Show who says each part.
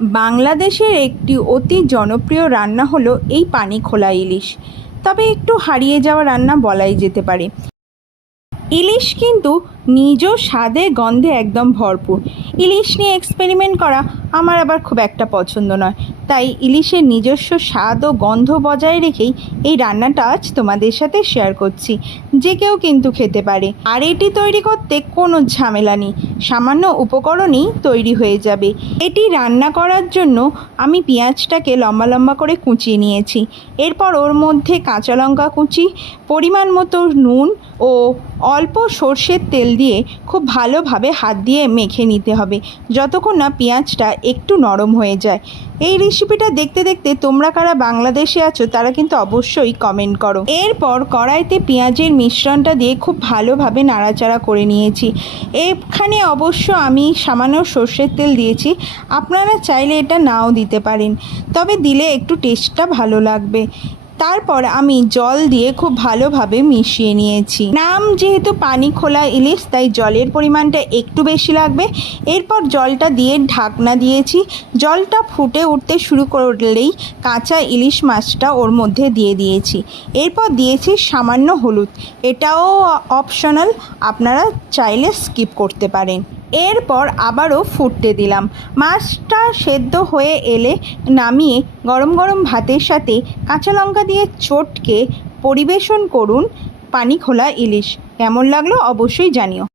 Speaker 1: বাংলাদেশের একটি অতি জনপ্রিয় রান্না হলো এই পানি খোলা ইলিশ। তবে একটু হারিয়ে যাওয়া রান্না বলাই যেতে পারে। ইলিশ কিন্তু নিজ স্বাদে গন্ধে একদম ভরপুর। ইলিশ নিয়ে এক্সপেরিমেন্ট করা আমার আবার খুব একটা পছন্দ নয়। তাই ইলিশের নিজস্ব স্বাদ ও গন্ধ বজায় রেখেই এই রান্নাটা আজ তোমাদের সাথে শেয়ার করছি। যে কেউ কিন্তু খেতে পারে। আর এটি তৈরি করতে কোনো ঝামেলা নেই। সামান্য উপকরণেই তৈরি হয়ে যাবে। এটি রান্না করার জন্য আমি পেঁয়াজটাকে লম্বা লম্বা করে কুচিয়ে নিয়েছি। এরপর ওর মধ্যে কাঁচা লঙ্কা কুচি, পরিমাণ মতো নুন ও অল্প সর্ষের তেল দিয়ে খুব ভালোভাবে হাত দিয়ে মেখে নিতে হবে। যতক্ষণ না পেঁয়াজটা একটু নরম হয়ে যায়। এই রেসিপিটা দেখতে দেখতে তোমরা কারা বাংলাদেশে আছো, তারা কিন্তু অবশ্যই কমেন্ট করো। এরপর কড়াইতে পেঁয়াজের মিশ্রণটা দিয়ে খুব ভালোভাবে নাড়াচাড়া করে নিয়েছি। এখানে অবশ্য আমি সামান্য সর্ষের তেল দিয়েছি। আপনারা চাইলে এটা নাও দিতে পারেন। তবে দিলে একটু টেস্টটা ভালো লাগবে। তারপর আমি জল দিয়ে খুব ভালোভাবে মিশিয়ে নিয়েছি। নাম যেহেতু পানি খোলা ইলিশ, তাই জলের পরিমাণটা একটু বেশি লাগবে। এরপর জলটা দিয়ে ঢাকনা দিয়েছি। জলটা ফুটে উঠতে শুরু করলেই কাঁচা ইলিশ মাছটা ওর মধ্যে দিয়ে দিয়েছি। এরপর দিয়েছি সামান্য হলুদ। এটাও অপশনাল, আপনারা চাইলে স্কিপ করতে পারেন। এরপর আবারও ফুটতে দিলাম। মাছটা সেদ্ধ হয়ে এলে নামিয়ে গরম গরম ভাতের সাথে কাঁচা লঙ্কা দিয়ে চটকে পরিবেশন করুন পানি খোলা ইলিশ। কেমন লাগল অবশ্যই জানিও।